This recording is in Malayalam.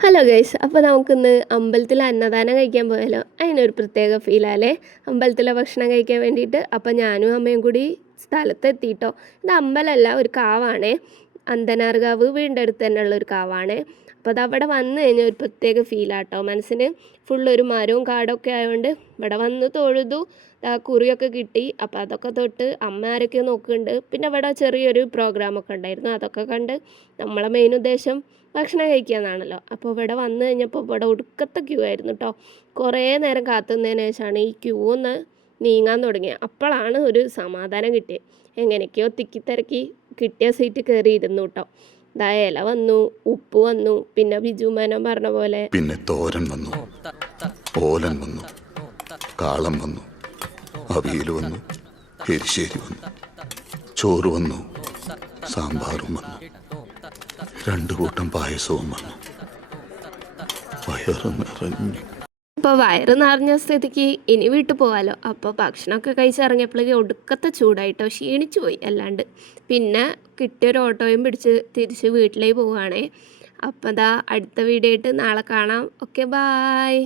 ഹലോ ഗൈസ്, അപ്പോൾ നമുക്കിന്ന് അമ്പലത്തിൽ അന്നദാനം കഴിക്കാൻ പോയാലോ? അതിനൊരു പ്രത്യേക ഫീലാല്ലേ അമ്പലത്തിലെ ഭക്ഷണം കഴിക്കാൻ വേണ്ടിയിട്ട്. അപ്പോൾ ഞാനും അമ്മയും കൂടി സ്ഥലത്തെത്തിയിട്ടോ. ഇത് അമ്പലമല്ല, ഒരു കാവാണേ. അന്തനാർകാവ് വീടിൻ്റെ അടുത്ത് തന്നെയുള്ള ഒരു കാവാണേ. അപ്പോൾ അത് അവിടെ വന്നു കഴിഞ്ഞാൽ ഒരു പ്രത്യേക ഫീലാട്ടോ. മനസ്സിന് ഫുള്ളൊരു മരവും കാടൊക്കെ ആയതുകൊണ്ട് ഇവിടെ വന്ന് തൊഴുതു, കുറിയൊക്കെ കിട്ടി. അപ്പോൾ അതൊക്കെ തൊട്ട് അമ്മ ആരൊക്കെയോ നോക്കുന്നുണ്ട്. പിന്നെ ഇവിടെ ചെറിയൊരു പ്രോഗ്രാമൊക്കെ ഉണ്ടായിരുന്നു, അതൊക്കെ കണ്ട് നമ്മളെ മെയിൻ ഉദ്ദേശം ഭക്ഷണം കഴിക്കാന്നാണല്ലോ. അപ്പോൾ ഇവിടെ വന്നു കഴിഞ്ഞപ്പോൾ ഇവിടെ ഒടുക്കത്തെ ക്യൂ ആയിരുന്നു കേട്ടോ. കുറേ നേരം കാത്തുനിന്നതിന് ശേഷമാണ് ഈ ക്യൂ ഒന്ന് നീങ്ങാൻ തുടങ്ങിയത്. അപ്പോഴാണ് ഒരു സമാധാനം കിട്ടിയത്. എങ്ങനെയൊക്കെയോ തിക്കി തിരക്കി കിട്ടിയ സീറ്റ് കയറി ഇരുന്നു കേട്ടോ. ദാ ഇല വന്നു, ഉപ്പ് വന്നു, പിന്നെ ബിജു മേനോൻ പറഞ്ഞ പോലെ പിന്നെ തോരൻ വന്നു, ഓലൻ വന്നു, കാളം വന്നു, അവിയൽ വന്നു, എരിശ്ശേരി വന്നു, ചോറ് വന്നു, സാമ്പാറും വന്നു, 2 കൂട്ടം പായസവും വന്നു. വയറ് നിറഞ്ഞു. ഇപ്പോൾ വയറ് നിറഞ്ഞ സ്ഥിതിക്ക് ഇനി വീട്ടിൽ പോകാമല്ലോ. അപ്പോൾ ഭക്ഷണമൊക്കെ കഴിച്ചിറങ്ങിയപ്പോഴേക്ക് ഒടുക്കത്തെ ചൂടായിട്ടോ, ക്ഷീണിച്ചു പോയി അല്ലാണ്ട്. പിന്നെ കിട്ടിയൊരു ഓട്ടോയും പിടിച്ച് തിരിച്ച് വീട്ടിലേക്ക് പോവുകയാണേ. അപ്പോൾ അടുത്ത വീഡിയോ ആയിട്ട് നാളെ കാണാം. Okay, bye.